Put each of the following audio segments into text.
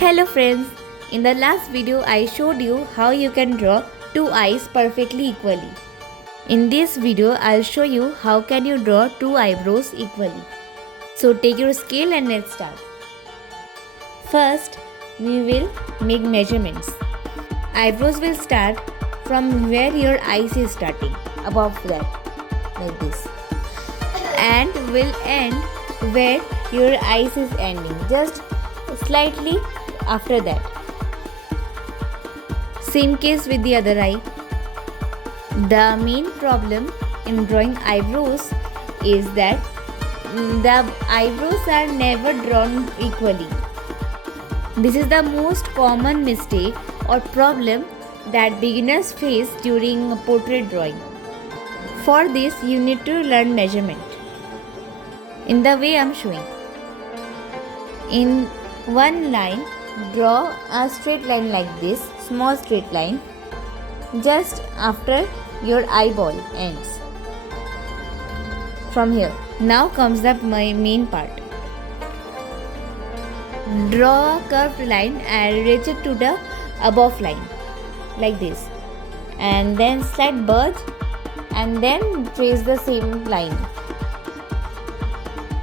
Hello friends, in the last video I showed you how you can draw two eyes perfectly equally. In this video I'll show you how can you draw two eyebrows equally. So take your scale and let's start. First we will make measurements. Eyebrows will start from where your eyes is starting, above that, like this, and will end where your eyes is ending, just slightly after that. Same case with the other eye. The main problem in drawing eyebrows is that the eyebrows are never drawn equally. This is the most common mistake or problem that beginners face during portrait drawing. For this, you need to learn measurement in the way I am showing. In one line, draw a straight line like this, small straight line, just after your eyeball ends. From here. Now comes the main part. Draw a curved line and reach it to the above line, like this, and then slight budge and then trace the same line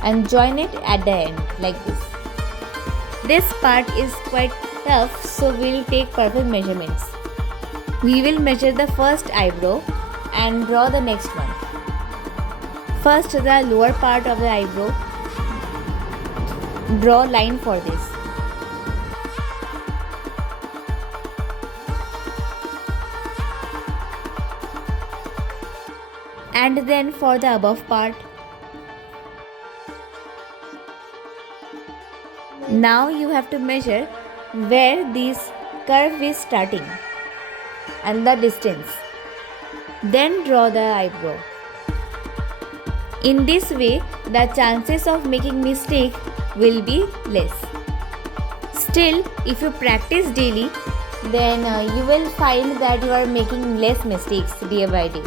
and join it at the end like this. This part is quite tough, so we'll take perfect measurements. We will measure the first eyebrow and draw the next one. First, the lower part of the eyebrow. Draw line for this. And then for the above part. Now you have to measure where this curve is starting and the distance. Then draw the eyebrow. In this way, the chances of making mistake will be less. Still, if you practice daily, then you will find that you are making less mistakes day by day.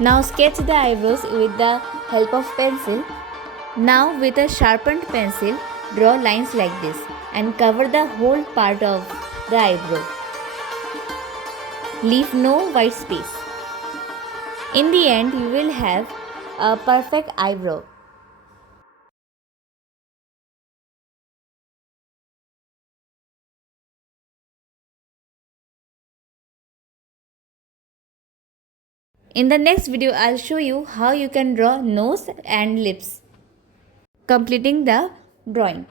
Now sketch the eyebrows with the help of pencil. Now with a sharpened pencil, draw lines like this and cover the whole part of the eyebrow. Leave no white space. In the end, you will have a perfect eyebrow. In the next video, I'll show you how you can draw nose and lips, completing the drawing.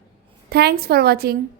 Thanks for watching.